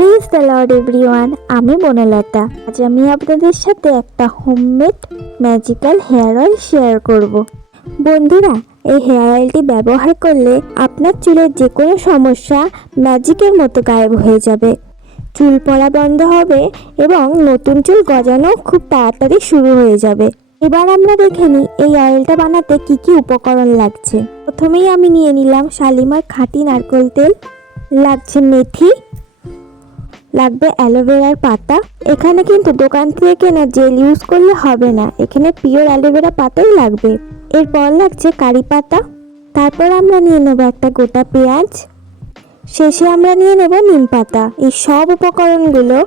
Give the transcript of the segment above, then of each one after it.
Please the Lord everyone, আমি বনলতা। আজ আমি আপনাদের সাথে একটা homemade magical hair oil share করব। বন্ধুরা, এই হেয়ার অয়েলটি ব্যবহার করলে আপনার চুলের যে কোনো সমস্যা ম্যাজিকের মতো গায়েব হয়ে যাবে। চুল পড়া বন্ধ হবে এবং নতুন চুল গজানো খুব তাড়াতাড়ি শুরু হয়ে যাবে। এবার আমরা দেখে নিই এই অয়েলটা বানাতে কি কি উপকরণ লাগছে। প্রথমেই আমি নিয়ে নিলাম শালিমার খাঁটি নারকেল তেল, লাগছে মেথি, লাগবে অ্যালোভেরার পাতা। এখানে কিন্তু দোকান থেকে কেনা জেল ইউজ করলে হবে না, এখানে পিওর অ্যালোভেরা পাতাই লাগবে। এরপর লাগছে কারি পাতা, তারপর আমরা নিয়ে নেব একটা গোটা পেঁয়াজ, শেষে আমরা নিয়ে নেব নিম পাতা। এই সব উপকরণগুলো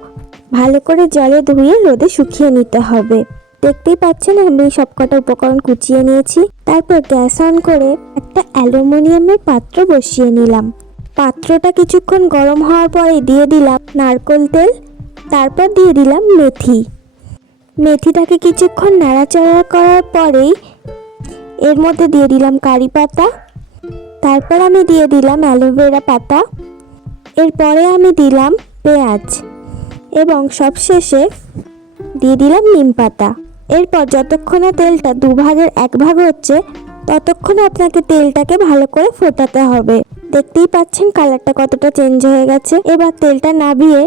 ভালো করে জলে ধুয়ে রোদে শুকিয়ে নিতে হবে। দেখতেই পাচ্ছেন আমি সবকটা উপকরণ কুচিয়ে নিয়েছি। তারপর গ্যাস অন করে একটা অ্যালুমিনিয়ামের পাত্র বসিয়ে নিলাম। পাত্রটা কিছুক্ষণ গরম হওয়ার পরে দিয়ে দিলাম নারকেল তেল, তারপর দিয়ে দিলাম মেথি। মেথিটাকে কিছুক্ষণ নাড়াচাড়া করার পরেই এর মধ্যে দিয়ে দিলাম কারি পাতা, তারপর আমি দিয়ে দিলাম অ্যালোভেরা পাতা, এরপরে আমি দিলাম পেঁয়াজ এবং সবশেষে দিয়ে দিলাম নিম পাতা। এরপর যতক্ষণে তেলটা দুভাগের এক ভাগ হচ্ছে ততক্ষণে আপনাকে তেলটাকে ভালো করে ফোটাতে হবে। দেখতেই পাচ্ছেন কালারটা কতটা চেঞ্জ হয়ে গেছে। এবার তেলটা নাবিয়ে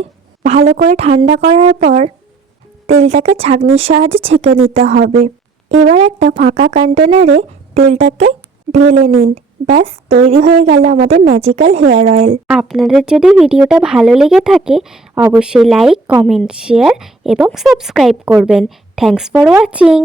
ভালো করে ঠান্ডা করার পর তেলটাকে ছাঁকনির সাহায্যে ছেঁকে নিতে হবে। এবার একটা ফাঁকা কন্টেনারে তেলটাকে ঢেলে নিন। ব্যাস, তৈরি হয়ে গেল আমাদের ম্যাজিক্যাল হেয়ার অয়েল। আপনাদের যদি ভিডিওটা ভালো লেগে থাকে অবশ্যই লাইক, কমেন্ট, শেয়ার এবং সাবস্ক্রাইব করবেন। Thanks for watching.